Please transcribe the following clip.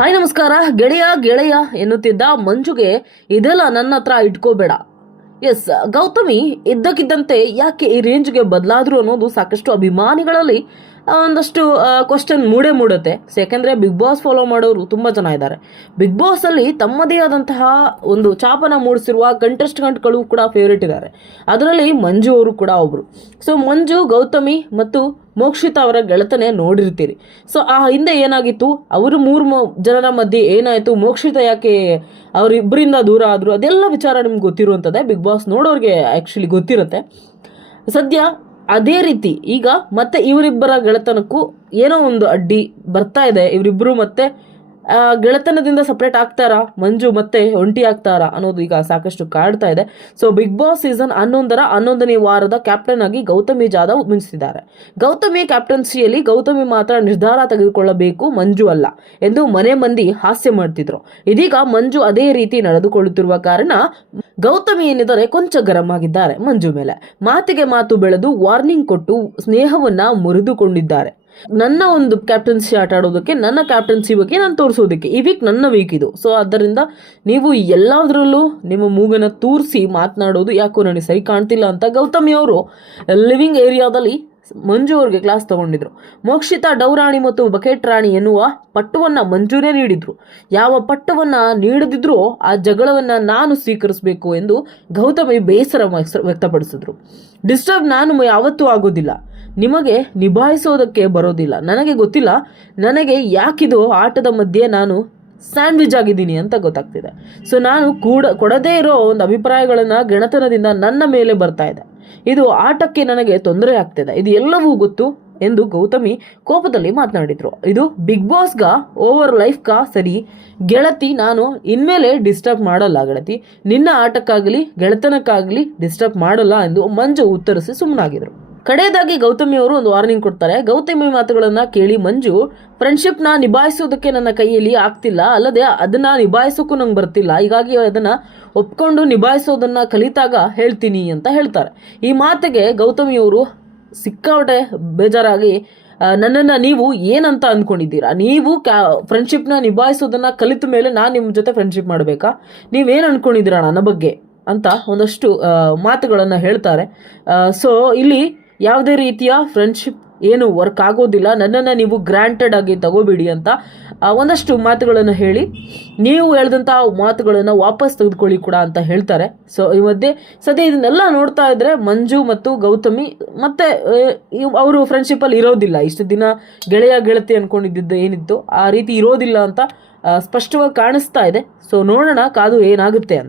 Hi ನಮಸ್ಕಾರ, ಗೆಳೆಯ ಗೆಳೆಯ ಎನ್ನುತ್ತಿದ್ದ ಮಂಜುಗೆ ಇದೆಲ್ಲ ನನ್ನ ಹತ್ರ ಇಟ್ಕೋಬೇಡ. ಎಸ್, ಗೌತಮಿ ಇದ್ದಕ್ಕಿದ್ದಂತೆ ಯಾಕೆ ಈ ರೇಂಜ್ಗೆ ಬದಲಾದ್ರು ಅನ್ನೋದು ಸಾಕಷ್ಟು ಅಭಿಮಾನಿಗಳಲ್ಲಿ ಒಂದಷ್ಟು ಕ್ವಶನ್ ಮೂಡೇ ಮೂಡುತ್ತೆ. ಯಾಕೆಂದರೆ ಬಿಗ್ ಬಾಸ್ ಫಾಲೋ ಮಾಡೋರು ತುಂಬಾ ಜನ ಇದ್ದಾರೆ. ಬಿಗ್ ಬಾಸ್ ಅಲ್ಲಿ ತಮ್ಮದೇ ಆದಂತಹ ಒಂದು ಚಾಪನ ಮೂಡಿಸಿರುವ ಕಂಟೆಸ್ಟೆಂಟ್ಗಳು ಕೂಡ ಫೇವರೇಟ್ ಇದ್ದಾರೆ. ಅದರಲ್ಲಿ ಮಂಜು ಅವರು ಕೂಡ ಒಬ್ಬರು ಸೊ ಮಂಜು, ಗೌತಮಿ ಮತ್ತು ಮೋಕ್ಷಿತ ಅವರ ಗೆಳತನೆ ನೋಡಿರ್ತೀರಿ. ಸೊ ಆ ಹಿಂದೆ ಏನಾಗಿತ್ತು? ಅವರು ಮೂರು ಜನರ ಮಧ್ಯೆ ಏನಾಯಿತು? ಮೋಕ್ಷಿತ ಯಾಕೆ ಅವರಿಬ್ಬರಿಂದ ದೂರ ಆದರು? ಅದೆಲ್ಲ ವಿಚಾರ ನಿಮ್ಗೆ ಗೊತ್ತಿರುವಂಥದ್ದೇ ಬಿಗ್ ಬಾಸ್ ನೋಡೋರಿಗೆ ಆ್ಯಕ್ಚುಲಿ ಗೊತ್ತಿರುತ್ತೆ. ಸದ್ಯ ಅದೇ ರೀತಿ ಈಗ ಮತ್ತೆ ಇವರಿಬ್ಬರ ಗೆಳೆತನಕ್ಕೂ ಏನೋ ಒಂದು ಅಡ್ಡಿ ಬರ್ತಾ ಇದೆ. ಇವರಿಬ್ಬರು ಮತ್ತೆ ಗೆಳೆತನದಿಂದ ಸಪ್ರೇಟ್ ಆಗ್ತಾರಾ? ಮಂಜು ಮತ್ತೆ ಒಂಟಿ ಆಗ್ತಾರಾ ಅನ್ನೋದು ಈಗ ಸಾಕಷ್ಟು ಕಾಡ್ತಾ ಇದೆ. ಸೊ ಬಿಗ್ ಬಾಸ್ ಸೀಸನ್ ಹನ್ನೊಂದರ ಹನ್ನೊಂದನೇ ವಾರದ ಕ್ಯಾಪ್ಟನ್ ಆಗಿ ಗೌತಮಿ ಜಾಧವ್ ಮಿಂಚಿಸಿದ್ದಾರೆ ಗೌತಮಿ ಕ್ಯಾಪ್ಟನ್ಸಿಯಲ್ಲಿ ಗೌತಮಿ ಮಾತ್ರ ನಿರ್ಧಾರ ತೆಗೆದುಕೊಳ್ಳಬೇಕು, ಮಂಜು ಅಲ್ಲ ಎಂದು ಮನೆ ಮಂದಿ ಹಾಸ್ಯ ಮಾಡ್ತಿದ್ರು. ಇದೀಗ ಮಂಜು ಅದೇ ರೀತಿ ನಡೆದುಕೊಳ್ಳುತ್ತಿರುವ ಕಾರಣ ಗೌತಮಿ ಏನಿದ್ದಾರೆ ಕೊಂಚ ಗರಂ ಆಗಿದ್ದಾರೆ ಮಂಜು ಮೇಲೆ. ಮಾತಿಗೆ ಮಾತು ಬೆಳೆದು ವಾರ್ನಿಂಗ್ ಕೊಟ್ಟು ಸ್ನೇಹವನ್ನ ಮುರಿದುಕೊಂಡಿದ್ದಾರೆ. ನನ್ನ ಒಂದು ಕ್ಯಾಪ್ಟನ್ಸಿ ಆಟ ಆಡೋದಕ್ಕೆ, ನನ್ನ ಕ್ಯಾಪ್ಟನ್ಸಿ ಬಗ್ಗೆ ನಾನು ತೋರಿಸೋದಕ್ಕೆ ಈ ವೀಕ್ ನನ್ನ ವೀಕ್ ಇದು. ಸೊ ಆದ್ದರಿಂದ ನೀವು ಎಲ್ಲದರಲ್ಲೂ ನಿಮ್ಮ ಮೂಗನ ತೂರಿಸಿ ಮಾತನಾಡೋದು ಯಾಕೋ ನನಗೆ ಸರಿ ಕಾಣ್ತಿಲ್ಲ ಅಂತ ಗೌತಮಿ ಅವರು ಲಿವಿಂಗ್ ಏರಿಯಾದಲ್ಲಿ ಮಂಜು ಅವ್ರಿಗೆ ಕ್ಲಾಸ್ ತಗೊಂಡಿದ್ರು. ಮೋಕ್ಷಿತಾ, ಡೌರಾಣಿ ಮತ್ತು ಬಕೆಟ್ ರಾಣಿ ಎನ್ನುವ ಪಟ್ಟವನ್ನ ಮಂಜುನೇ ನೀಡಿದ್ರು. ಯಾವ ಪಟ್ಟವನ್ನ ನೀಡದಿದ್ರೂ ಆ ಜಗಳವನ್ನ ನಾನು ಸ್ವೀಕರಿಸಬೇಕು ಎಂದು ಗೌತಮಿ ಬೇಸರ ವ್ಯಕ್ತ- ವ್ಯಕ್ತಪಡಿಸಿದ್ರು. ಡಿಸ್ಟರ್ಬ್ ನಾನು ಯಾವತ್ತೂ ಆಗೋದಿಲ್ಲ. ನಿಮಗೆ ನಿಭಾಯಿಸೋದಕ್ಕೆ ಬರೋದಿಲ್ಲ. ನನಗೆ ಗೊತ್ತಿಲ್ಲ. ನನಗೆ ಯಾಕಿದು ಆಟದ ಮಧ್ಯೆ ನಾನು ಸ್ಯಾಂಡ್ವಿಚ್ ಆಗಿದ್ದೀನಿ ಅಂತ ಗೊತ್ತಾಗ್ತಿದೆ. ಸೊ, ನಾನು ಕೂಡ, ಕೊಡದೇ ಇರೋ ಒಂದು ಅಭಿಪ್ರಾಯಗಳನ್ನು ಗೆಣತನದಿಂದ ನನ್ನ ಮೇಲೆ ಬರ್ತಾ ಇದೆ. ಇದು ಆಟಕ್ಕೆ ನನಗೆ ತೊಂದರೆ ಆಗ್ತಿದೆ. ಇದು ಎಲ್ಲವೂ ಗೊತ್ತು ಎಂದು ಗೌತಮಿ ಕೋಪದಲ್ಲಿ ಮಾತನಾಡಿದ್ರು. ಇದು ಬಿಗ್ ಬಾಸ್ಗ ಓವರ್ ಲೈಫ್ಗ ಸರಿ. ಗೆಳತಿ, ನಾನು ಇನ್ಮೇಲೆ ಡಿಸ್ಟರ್ಬ್ ಮಾಡಲ್ಲ ಗೆಳತಿ. ನಿನ್ನ ಆಟಕ್ಕಾಗಲಿ, ಗೆಳೆತನಕ್ಕಾಗಲಿ ಡಿಸ್ಟರ್ಬ್ ಮಾಡಲ್ಲ ಎಂದು ಮಂಜು ಉತ್ತರಿಸಿ ಸುಮ್ಮನಾಗಿದ್ರು. ಕಡೆಯದಾಗಿ ಗೌತಮಿ ಅವರು ಒಂದು ವಾರ್ನಿಂಗ್ ಕೊಡ್ತಾರೆ. ಗೌತಮಿ ಮಾತುಗಳನ್ನು ಕೇಳಿ ಮಂಜು ಫ್ರೆಂಡ್ಶಿಪ್ನ ನಿಭಾಯಿಸೋದಕ್ಕೆ ನನ್ನ ಕೈಯಲ್ಲಿ ಆಗ್ತಿಲ್ಲ. ಅಲ್ಲದೆ ಅದನ್ನ ನಿಭಾಯಿಸೋಕ್ಕೂ ನಂಗೆ ಬರ್ತಿಲ್ಲ. ಹೀಗಾಗಿ ಅದನ್ನ ಒಪ್ಕೊಂಡು ನಿಭಾಯಿಸೋದನ್ನ ಕಲಿತಾಗ ಹೇಳ್ತೀನಿ ಅಂತ ಹೇಳ್ತಾರೆ. ಈ ಮಾತಿಗೆ ಗೌತಮಿ ಅವರು ಸಿಕ್ಕಾಪಟ್ಟೆ ಬೇಜಾರಾಗಿ ನನ್ನನ್ನು ನೀವು ಏನಂತ ಅಂದ್ಕೊಂಡಿದ್ದೀರಾ ನೀವು ಕ್ಯಾ ಫ್ರೆಂಡ್ಶಿಪ್ನ ನಿಭಾಯಿಸೋದನ್ನ ಕಲಿತ ಮೇಲೆ ನಾನು ನಿಮ್ಮ ಜೊತೆ ಫ್ರೆಂಡ್ಶಿಪ್ ಮಾಡಬೇಕಾ? ನೀವೇನು ಅಂದ್ಕೊಂಡಿದ್ದೀರಾ ನನ್ನ ಬಗ್ಗೆ? ಅಂತ ಒಂದಷ್ಟು ಮಾತುಗಳನ್ನು ಹೇಳ್ತಾರೆ. ಸೊ ಇಲ್ಲಿ ಯಾವುದೇ ರೀತಿಯ ಫ್ರೆಂಡ್ಶಿಪ್ ಏನು ವರ್ಕ್ ಆಗೋದಿಲ್ಲ. ನನ್ನನ್ನು ನೀವು ಗ್ರ್ಯಾಂಟೆಡ್ ಆಗಿ ತಗೋಬೇಡಿ ಅಂತ ಒಂದಷ್ಟು ಮಾತುಗಳನ್ನು ಹೇಳಿ. ನೀವು ಹೇಳಿದಂಥ ಮಾತುಗಳನ್ನು ವಾಪಸ್ ತೆಗೆದುಕೊಳ್ಳಿ ಕೂಡ ಅಂತ ಹೇಳ್ತಾರೆ. ಸೊ ಈ ಮಧ್ಯೆ ಸದ್ಯ ಇದನ್ನೆಲ್ಲ ನೋಡ್ತಾ ಇದ್ರೆ ಮಂಜು ಮತ್ತು ಗೌತಮಿ ಮತ್ತೆ ಅವರು ಫ್ರೆಂಡ್ಶಿಪ್ಪಲ್ಲಿ ಇರೋದಿಲ್ಲ. ಇಷ್ಟು ದಿನ ಗೆಳೆಯ ಗೆಳತಿ ಅನ್ಕೊಂಡಿದ್ದು ಏನಿತ್ತು, ಆ ರೀತಿ ಇರೋದಿಲ್ಲ ಅಂತ ಸ್ಪಷ್ಟವಾಗಿ ಕಾಣಿಸ್ತಾ ಇದೆ. ಸೊ ನೋಡೋಣ ಕಾದು ಏನಾಗುತ್ತೆ ಅಂತ.